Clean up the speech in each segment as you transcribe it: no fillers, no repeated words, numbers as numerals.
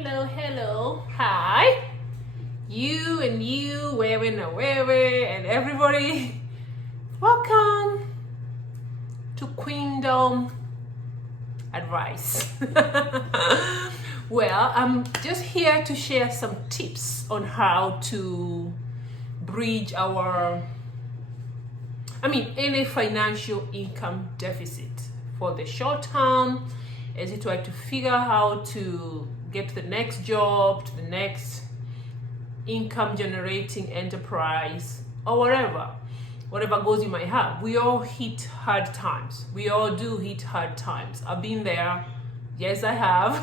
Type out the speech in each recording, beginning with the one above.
Hello. Hi. You and you, wearing a wewe, and everybody. Welcome to Queendom Advice. Well, I'm just here to share some tips on how to bridge any financial income deficit for the short term as you try to figure out how to get to the next job, to the next income generating enterprise, or whatever goals you might have. We all hit hard times. We all do hit hard times. I've been there. Yes, I have.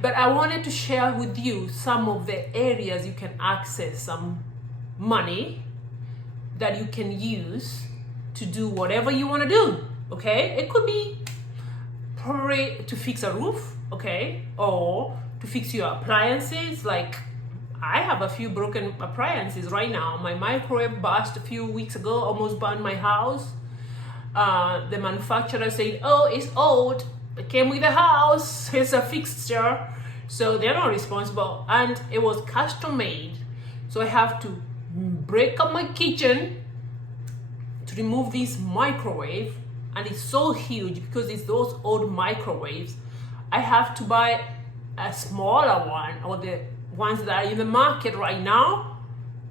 But I wanted to share with you some of the areas you can access some money that you can use to do whatever you want to do. Okay, it could be to fix a roof, okay, or to fix your appliances. Like, I have a few broken appliances right now. My microwave burst a few weeks ago, almost burned my house. The manufacturer said, oh, it's old, it came with the house, it's a fixture, so they're not responsible. And it was custom made, so I have to break up my kitchen to remove this microwave. And it's so huge because it's those old microwaves. I have to buy a smaller one, or the ones that are in the market right now,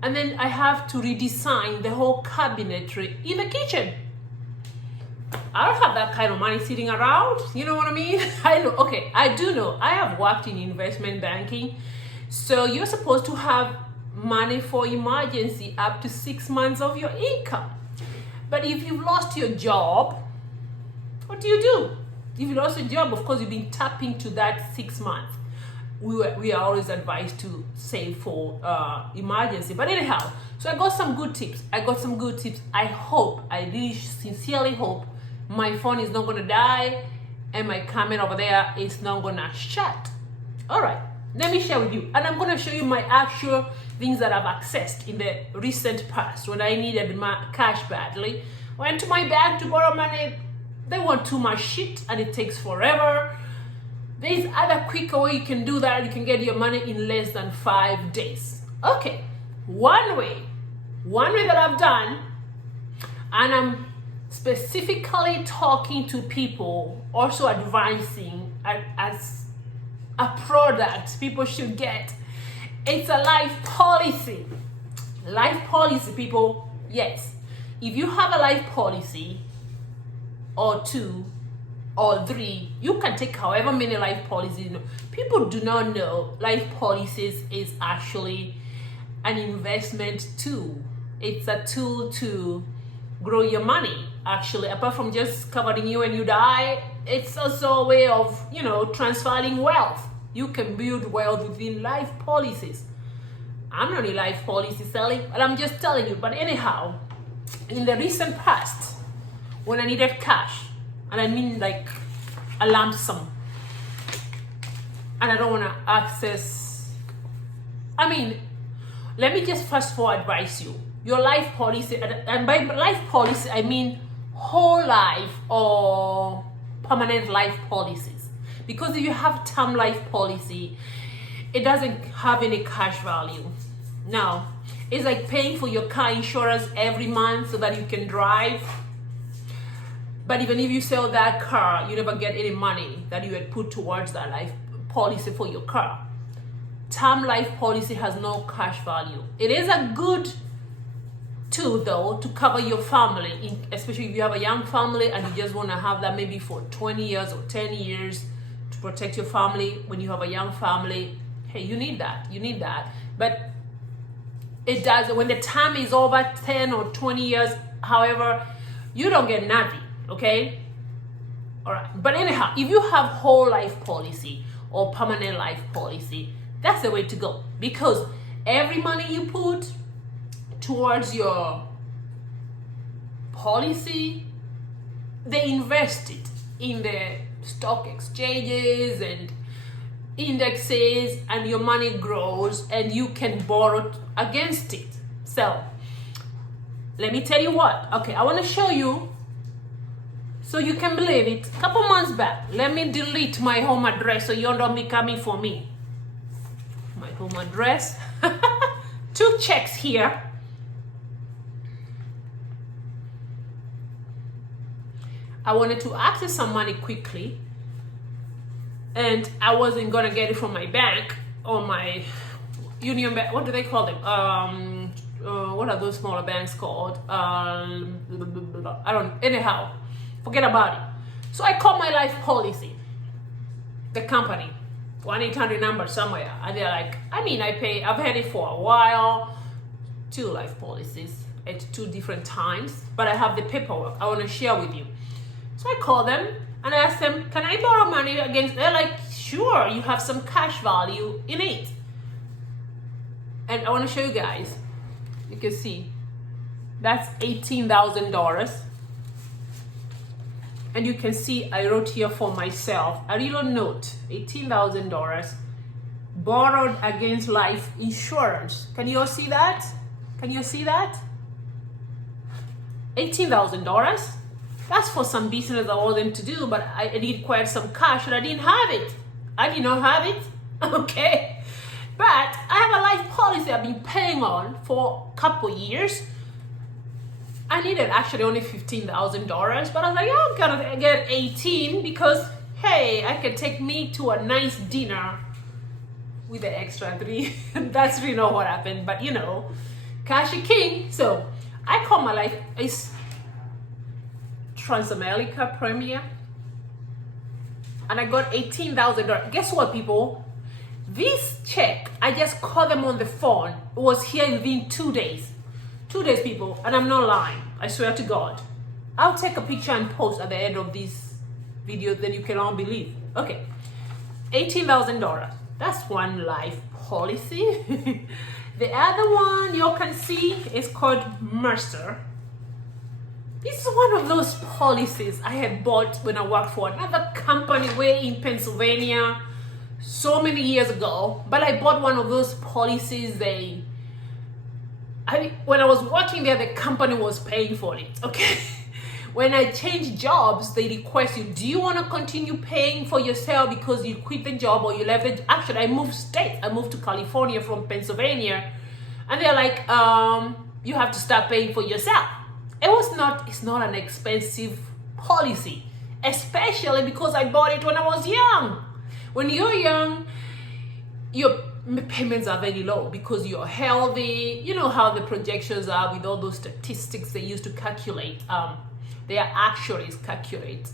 and then I have to redesign the whole cabinetry in the kitchen. I don't have that kind of money sitting around, you know what I mean? I do know. I have worked in investment banking, so you're supposed to have money for emergency up to 6 months of your income. But if you've lost your job, what do you do? If you lost your job, of course, you've been tapping to that 6 months. We are always advised to save for emergency. But anyhow, so I got some good tips. I really sincerely hope my phone is not going to die and my camera over there is not going to shut. All right, let me share with you. And I'm going to show you my actual things that I've accessed in the recent past when I needed my cash badly. Went to my bank to borrow money. They want too much shit and it takes forever. There's other quicker way you can do that. You can get your money in less than 5 days. Okay, one way that I've done, and I'm specifically talking to people, also advising as a product people should get. It's a life policy. Life policy, people. Yes, if you have a life policy, or 2 or 3, you can take however many life policies. People do not know life policies is actually an investment tool. It's a tool to grow your money. Actually, apart from just covering you when you die, it's also a way of transferring wealth. You can build wealth within life policies. I'm not a life policy selling, but I'm just telling you. But anyhow, in the recent past, when I needed cash, and I mean like a lump sum, and I don't want to access, let me just first of all advise you, your life policy, and by life policy, I mean whole life or permanent life policies. Because if you have term life policy, it doesn't have any cash value. Now, it's like paying for your car insurance every month so that you can drive. But even if you sell that car, you never get any money that you had put towards that life policy for your car. Term life policy has no cash value. It is a good tool, though, to cover your family, especially if you have a young family and you just want to have that maybe for 20 years or 10 years to protect your family. When you have a young family, hey, you need that. But it does, when the term is over 10 or 20 years, however, you don't get nothing. Okay, all right. But anyhow, if you have whole life policy or permanent life policy, that's the way to go, because every money you put towards your policy, they invest it in the stock exchanges and indexes, and your money grows and you can borrow against it. So let me tell you what. Okay, I want to show you So you can believe it, a couple months back, let me delete my home address so you don't be coming for me. My home address. 2 checks here. I wanted to access some money quickly, and I wasn't gonna get it from my bank or my Union Bank. What do they call them? What are those smaller banks called? I don't. Anyhow, forget about it. So I called my life policy, the company, 1-800 number somewhere, and they're like, I've had it for a while, 2 life policies at 2 different times, but I have the paperwork I want to share with you. So I called them and I asked them, can I borrow money against? They're like, sure, you have some cash value in it. And I want to show you guys. You can see that's $18,000. And you can see I wrote here for myself a little note, $18,000 borrowed against life insurance. Can you all see that? Can you see that? $18,000. That's for some business I wanted to do, but I did quite some cash and I didn't have it. I did not have it. Okay. But I have a life policy I've been paying on for a couple years. I needed actually only $15,000, but I was like, yeah, I'm gonna get 18 because, hey, I can take me to a nice dinner with the extra 3. That's really not what happened, but you know, cash is king. So I call my life, it's Transamerica Premier, and I got $18,000. Guess what, people? This check, I just called them on the phone. It was here within 2 days. 2 days, people, and I'm not lying. I swear to God. I'll take a picture and post at the end of this video, then you can all believe. Okay, $18,000. That's one life policy. The other one you can see is called Mercer. This is one of those policies I had bought when I worked for another company way in Pennsylvania so many years ago. But I bought one of those policies. When I was working there, the company was paying for it, okay? When I changed jobs, they request you, do you want to continue paying for yourself because you quit the job or you left it? Actually, I moved states. I moved to California from Pennsylvania. And they're like, you have to start paying for yourself. It's not an expensive policy, especially because I bought it when I was young. When you're young, your payments are very low because you're healthy. You know how the projections are with all those statistics they used to calculate. Their actuaries calculate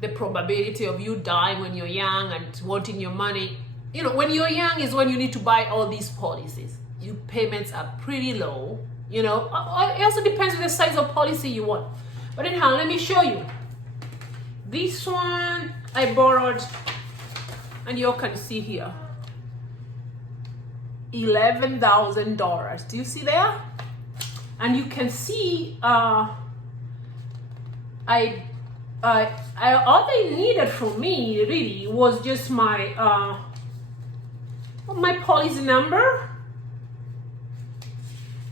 the probability of you dying when you're young and wanting your money. You know, when you're young is when you need to buy all these policies. Your payments are pretty low. You know, it also depends on the size of policy you want. But anyhow, let me show you. This one I borrowed, and you all can see here, $11,000. Do you see there? And you can see, all they needed from me really was just my policy number.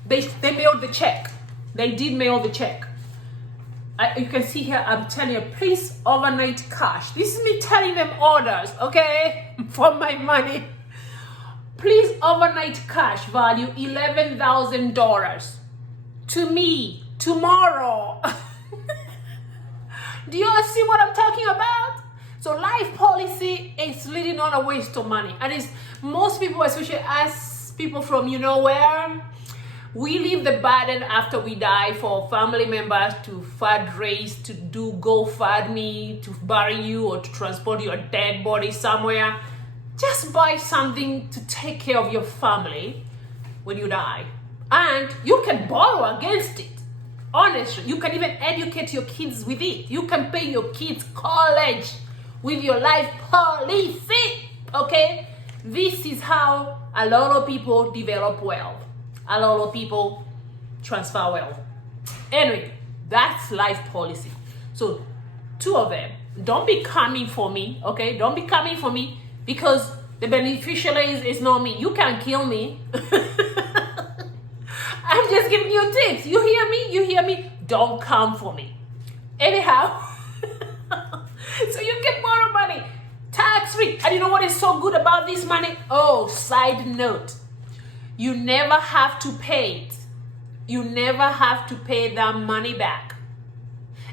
They mailed the check. They did mail the check. You can see here, I'm telling you, please overnight cash. This is me telling them orders, okay, for my money. Please overnight cash value $11,000 to me tomorrow. Do you all see what I'm talking about? So life policy is really not a waste of money. And it's most people, especially us people from you know where, we leave the burden after we die for family members to fundraise, to do GoFundMe, to bury you or to transport your dead body somewhere. Just buy something to take care of your family when you die. And you can borrow against it. Honestly, you can even educate your kids with it. You can pay your kids college with your life policy, okay? This is how a lot of people develop wealth. A lot of people transfer wealth. Anyway, that's life policy. So 2 of them. Don't be coming for me, okay? Don't be coming for me because the beneficiary is not me. You can't kill me. I'm just giving you tips. You hear me? You hear me? Don't come for me. Anyhow, So you can borrow money tax-free. And you know what is so good about this money? Oh, side note, you never have to pay it. You never have to pay that money back,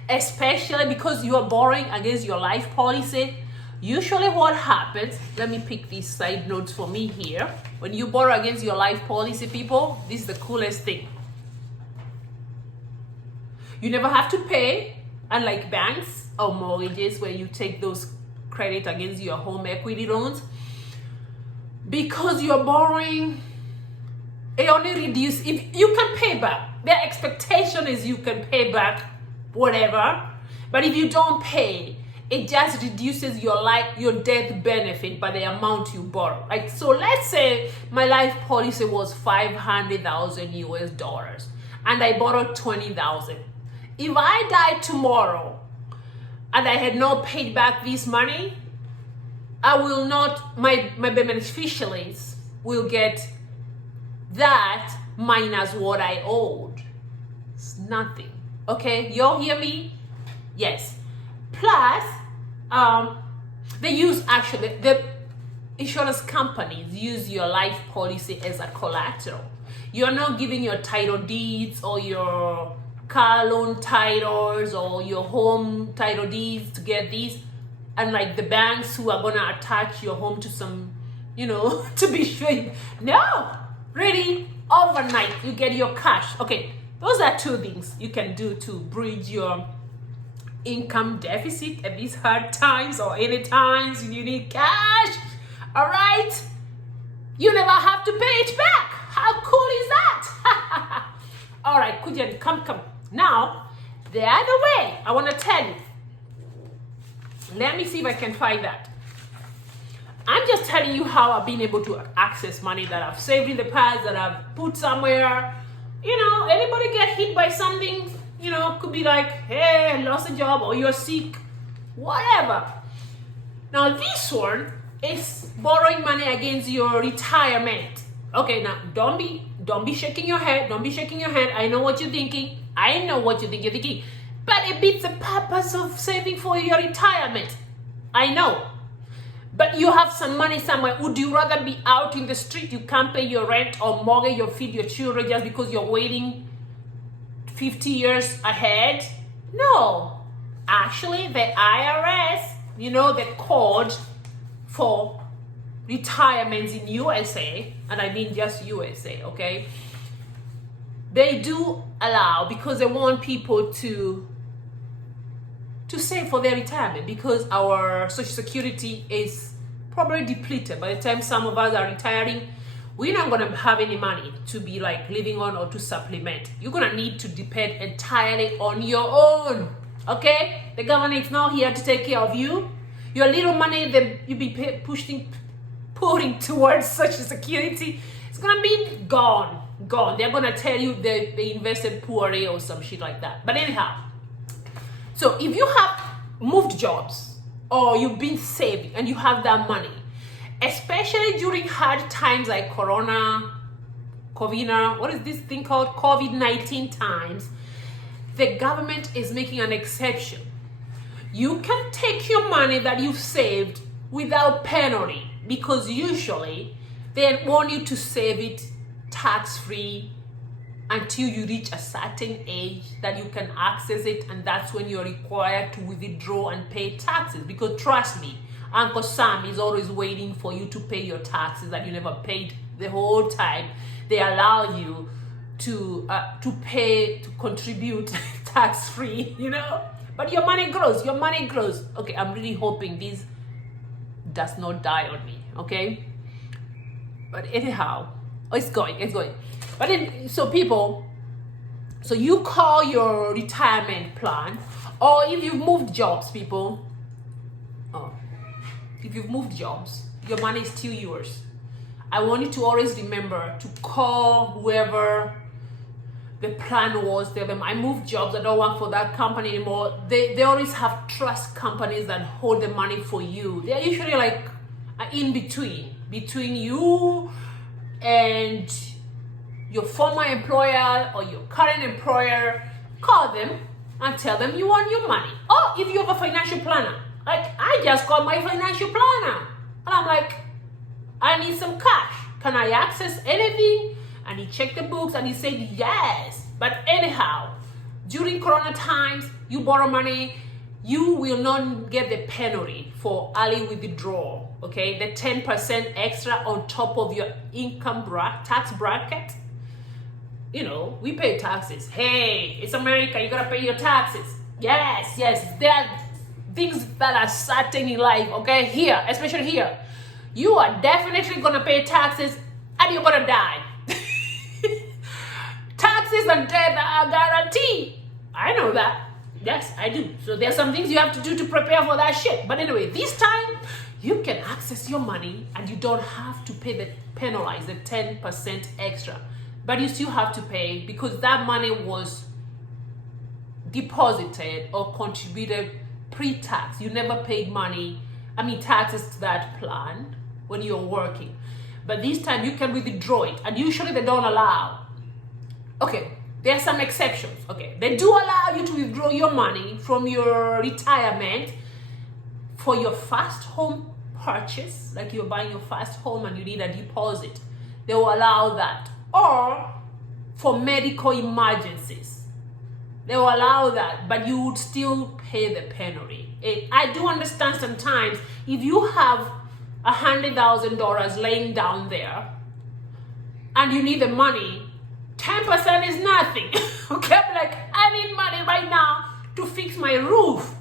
especially because you are borrowing against your life policy. Usually what happens, let me pick these side notes for me here. When you borrow against your life policy, people, this is the coolest thing. You never have to pay, unlike banks or mortgages where you take those credit against your home equity loans. Because you're borrowing, it only reduces, if you can pay back. Their expectation is you can pay back whatever, but if you don't pay, it just reduces your death benefit by the amount you borrow. Like, so let's say my life policy was $500,000 US, and I borrowed 20,000. If I die tomorrow and I had not paid back this money, I will not, my beneficiaries will get that minus what I owed. It's nothing. Okay, you all hear me? Yes. Plus, they use, actually, the insurance companies use your life policy as a collateral. You're not giving your title deeds or your car loan titles or your home title deeds to get these, unlike the banks who are gonna attach your home to some, to be sure. No, really, overnight you get your cash. Okay, those are two things you can do to bridge your income deficit at these hard times or any times you need cash. All right, you never have to pay it back. How cool is that? All right, Kujan, come. Now, the other way I want to tell you. Let me see if I can find that. I'm just telling you how I've been able to access money that I've saved in the past, that I've put somewhere. Anybody get hit by something, could be like, hey, I lost a job, or you're sick, whatever. Now, this one is borrowing money against your retirement. Okay, now don't be shaking your head. Don't be shaking your head. I know what you're thinking. I know what you think you're thinking. But it beats the purpose of saving for your retirement. I know. But you have some money somewhere. Would you rather be out in the street, you can't pay your rent or mortgage or feed your children just because you're waiting 50 years ahead? No. Actually, the IRS, the code for retirements in USA, and I mean just USA, okay? They do allow, because they want people to save for their retirement, because our Social Security is probably depleted. By the time some of us are retiring, we're not going to have any money to be like living on or to supplement. You're going to need to depend entirely on your own, okay? The government is not here to take care of you. Your little money that you be putting towards Social Security, it's going to be gone. They're going to tell you they invested poorly or some shit like that. But anyhow, so if you have moved jobs or you've been saving and you have that money, especially during hard times like what is this thing called? COVID-19 times, the government is making an exception. You can take your money that you've saved without penalty, because usually they want you to save it tax-free until you reach a certain age that you can access it, and that's when you're required to withdraw and pay taxes. Because trust me, Uncle Sam is always waiting for you to pay your taxes that you never paid the whole time. They allow you to contribute tax-free, but your money grows. Okay, I'm really hoping this does not die on me, okay? But anyhow, it's going. But then, so you call your retirement plan, or if you've moved jobs, people, if you've moved jobs, your money is still yours. I want you to always remember to call whoever the plan was. Tell them, I moved jobs, I don't work for that company anymore. They always have trust companies that hold the money for you. They're usually like in between you and your former employer or your current employer. Call them and tell them you want your money. Or if you have a financial planner, Like, I just called my financial planner and I'm like, I need some cash. Can I access anything? And he checked the books and he said yes. But anyhow, during Corona times, you borrow money, you will not get the penalty for early withdrawal, okay? The 10% extra on top of your income tax bracket. You know, we pay taxes. Hey, it's America, you gotta pay your taxes. Yes, there are things that are certain in life, okay? Here, especially here, you are definitely gonna pay taxes and you're gonna die. Taxes and death are guaranteed. I know that. Yes, I do. So there's some things you have to do to prepare for that shit. But anyway, this time you can access your money and you don't have to pay the 10% extra. But you still have to pay because that money was deposited or contributed pre-tax. You never paid taxes to that plan when you're working. But this time you can withdraw it, and usually they don't allow. Okay, there are some exceptions. Okay, they do allow you to withdraw your money from your retirement for your first home purchase, like you're buying your first home and you need a deposit. They will allow that. Or for medical emergencies, they will allow that, but you would still pay the penalty. I do understand sometimes if you have $100,000 laying down there and you need the money, 10% is nothing. Okay, I'm like, I need money right now to fix my roof,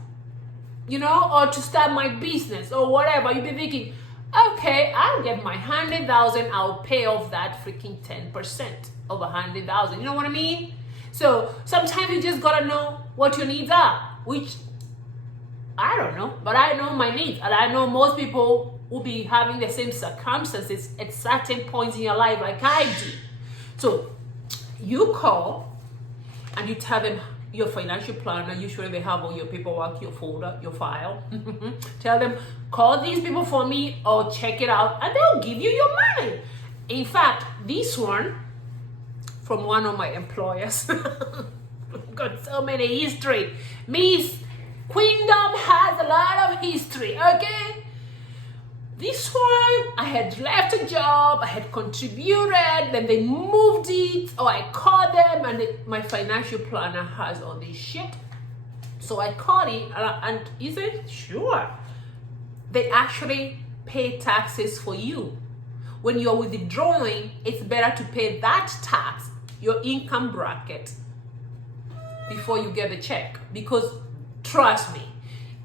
or to start my business or whatever. You'll be thinking, okay, I'll get my 100,000, I'll pay off that freaking 10% of 100,000. You know what I mean? So sometimes you just gotta know what your needs are, which I don't know, but I know my needs, and I know most people will be having the same circumstances at certain points in your life like I do. So you call and you tell them your financial planner, usually they have all your paperwork, your folder, your file. Tell them, call these people for me or check it out, and they'll give you your money. In fact, this one from one of my employers, got so many history. Miss Queendom has a lot of history, okay? This one, I had left a job, I had contributed, then they moved it, or I called them, and my financial planner has all this shit. So I called it, and he said, sure. They actually pay taxes for you. When you're withdrawing, it's better to pay that tax, your income bracket, before you get the check. Because trust me,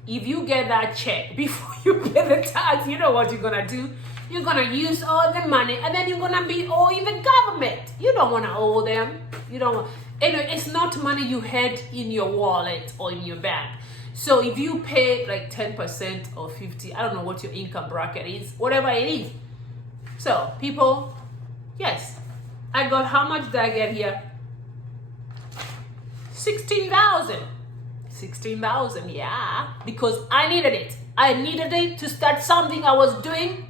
if you get that check before you pay the tax, you know what you're gonna do? You're gonna use all the money, and then you're gonna be owing the government. You don't wanna owe them. You don't want. Anyway, it's not money you had in your wallet or in your bank. So if you pay like 10% or 50%, I don't know what your income bracket is, whatever it is. So people, yes, I got, how much did I get here? 16,000. 16,000, yeah, because I needed it. I needed it to start something I was doing.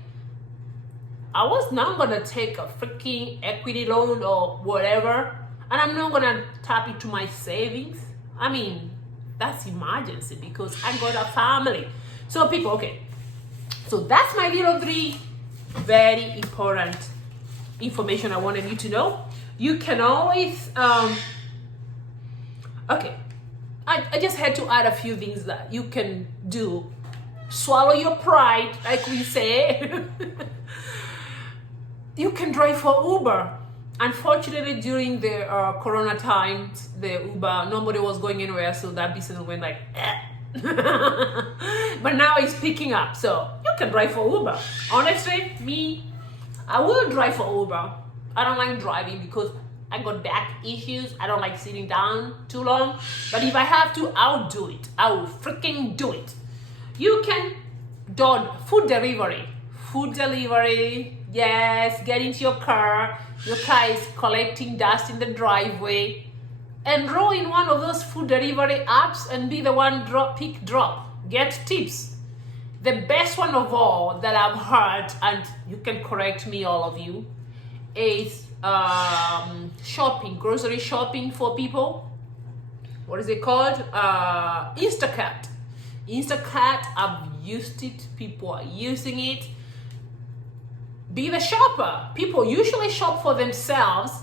I was not gonna take a freaking equity loan or whatever, and I'm not gonna tap into my savings. I mean, that's emergency because I got a family. So people, okay, so that's my little 3 very important information I wanted you to know. You can always, okay, I just had to add a few things that you can do. Swallow your pride, like we say. You can drive for Uber. Unfortunately, during the Corona times, the Uber, nobody was going anywhere, so that business went like, eh. But now it's picking up, so you can drive for Uber. Honestly, me, I will drive for Uber. I don't like driving because I got back issues. I don't like sitting down too long. But if I have to, I'll do it. I will freaking do it. You can do food delivery. Food delivery. Yes, get into your car. Your car is collecting dust in the driveway. Enroll in one of those food delivery apps and be the one pick drop. Get tips. The best one of all that I've heard, and you can correct me, all of you, is shopping, grocery shopping for people. What is it called? Instacart. Instacart, I've used it. People are using it. Be the shopper. People usually shop for themselves.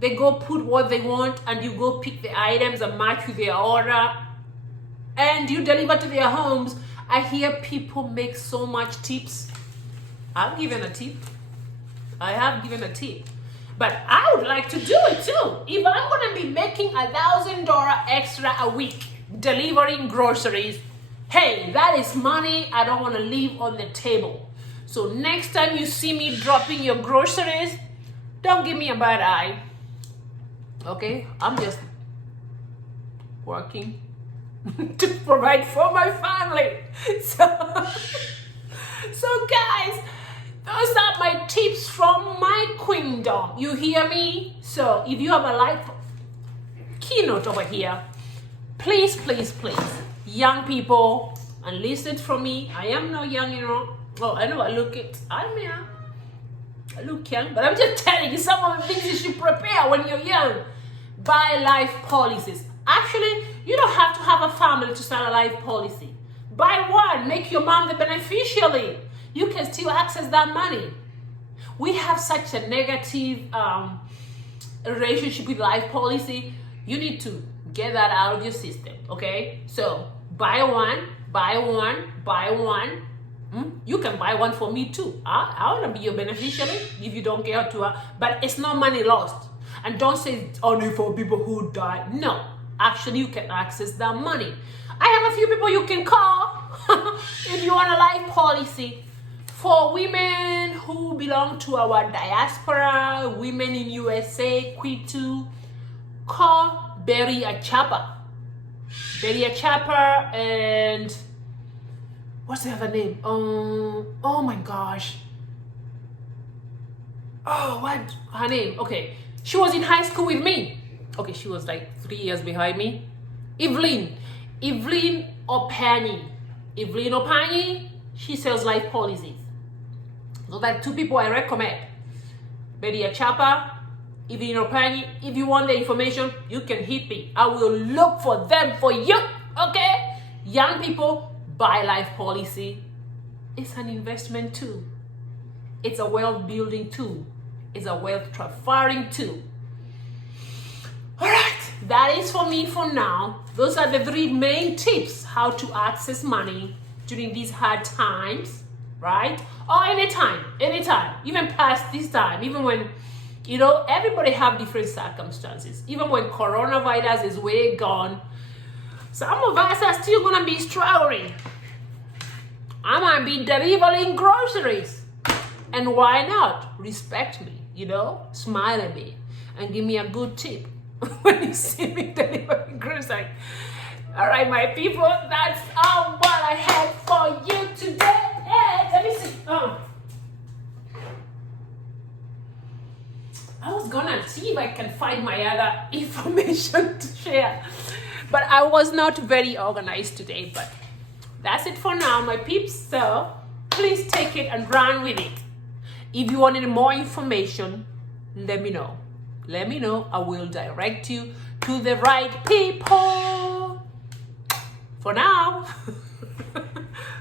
They go put what they want and you go pick the items and match with their order and you deliver to their homes. I hear people make so much tips. I've given a tip. I have given a tip. But I would like to do it too. If I'm going to be making $1,000 extra a week delivering groceries, hey, that is money I don't want to leave on the table. So next time you see me dropping your groceries, don't give me a bad eye. Okay? I'm just working to provide for my family. So guys, those are my tips from my queendom. You hear me? So if you have a life keynote over here, please, young people, and listen from me. I am not young, you know. Oh, I know I look it. I'm young. I look young, but I'm just telling you some of the things you should prepare when you're young. Buy life policies. Actually, you don't have to have a family to start a life policy. Buy one. Make your mom the beneficiary. You can still access that money. We have such a negative relationship with life policy. You need to get that out of your system, okay? So buy one. You can buy one for me too. I want to be your beneficiary if you don't care to. But it's not money lost. And don't say it's only for people who die. No, actually you can access that money. I have a few people you can call if you want a life policy. For women who belong to our diaspora, women in USA, Kwitu, call Berry Achapa. Berry Achapa and what's the other name? Oh my gosh. Oh, what? Her name? Okay. She was in high school with me. Okay, she was like 3 years behind me. Evelyn Opani. Evelyn Opani, she sells life policies. So like 2 people I recommend. Betty Achapa, Evelyn Opani. If you want the information, you can hit me. I will look for them for you. Okay? Young people, buy life policy. It's an investment too. It's a wealth building tool. It's a wealth transferring tool. All right, that is for me for now. Those are the 3 main tips how to access money during these hard times, right? Or anytime, even past this time, even when, you know, everybody have different circumstances. Even when coronavirus is way gone, some of us are still gonna be struggling. I might be delivering groceries. And why not? Respect me, you know? Smile at me and give me a good tip when you see me delivering groceries. All right, my people, that's all what I had for you today. Hey, let me see. I was gonna see if I can find my other information to share, but I was not very organized today. But that's it for now, my peeps. So please take it and run with it. If you want any more information, let me know. Let me know. I will direct you to the right people. For now.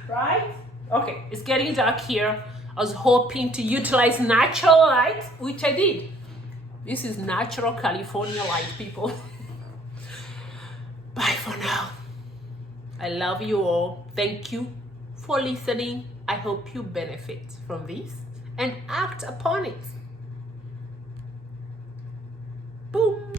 Right? Okay, it's getting dark here. I was hoping to utilize natural light, which I did. This is natural California light, people. Bye for now. I love you all. Thank you for listening. I hope you benefit from this and act upon it.